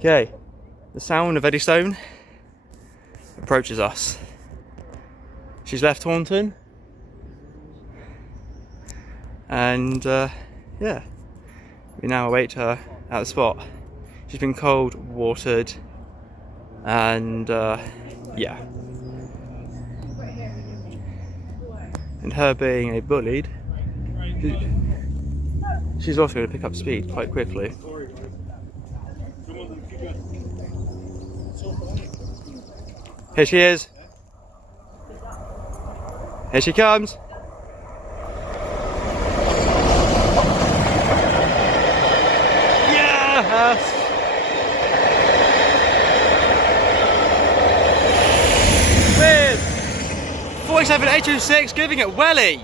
Okay, the sound of Eddystone approaches us. She's left Taunton, and yeah, we now await her at the spot. She's been cold, watered, and yeah. And her being a bullied, she's also going to pick up speed quite quickly. Here she is. Here she comes. Yes! 47.826, giving it welly.